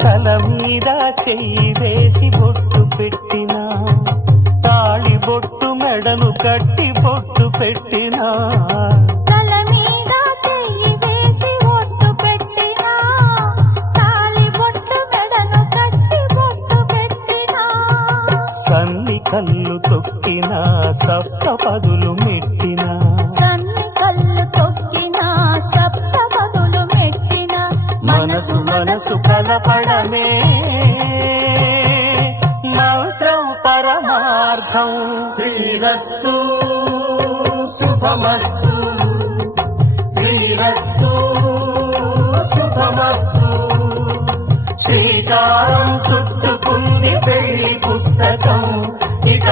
తల మీద చెయ్యి వేసి బొట్టు పెట్టినా, తాళి బొట్టు మెడను కట్టి బొట్టు పెట్టినా, తల మీద చెయ్యి వేసి బొట్టు పెట్టినా, తాళి బొట్టు మెడను కట్టి బొట్టు పెట్టినా, సన్ని కళ్ళు తొక్కినా సప్త పదులు మెట్టినా, సన్ని కళ్ళు తొక్కినా సప్త పదులు మెట్టినా, మనసు మనసు కలపడమే మంత్రం పరమార్థం. శ్రీరస్తు శుభమస్తు, శ్రీరస్తు శుభమస్తు. శ్రీకారం చుట్టుకుంది పెళ్లి పుస్తకం, ఇక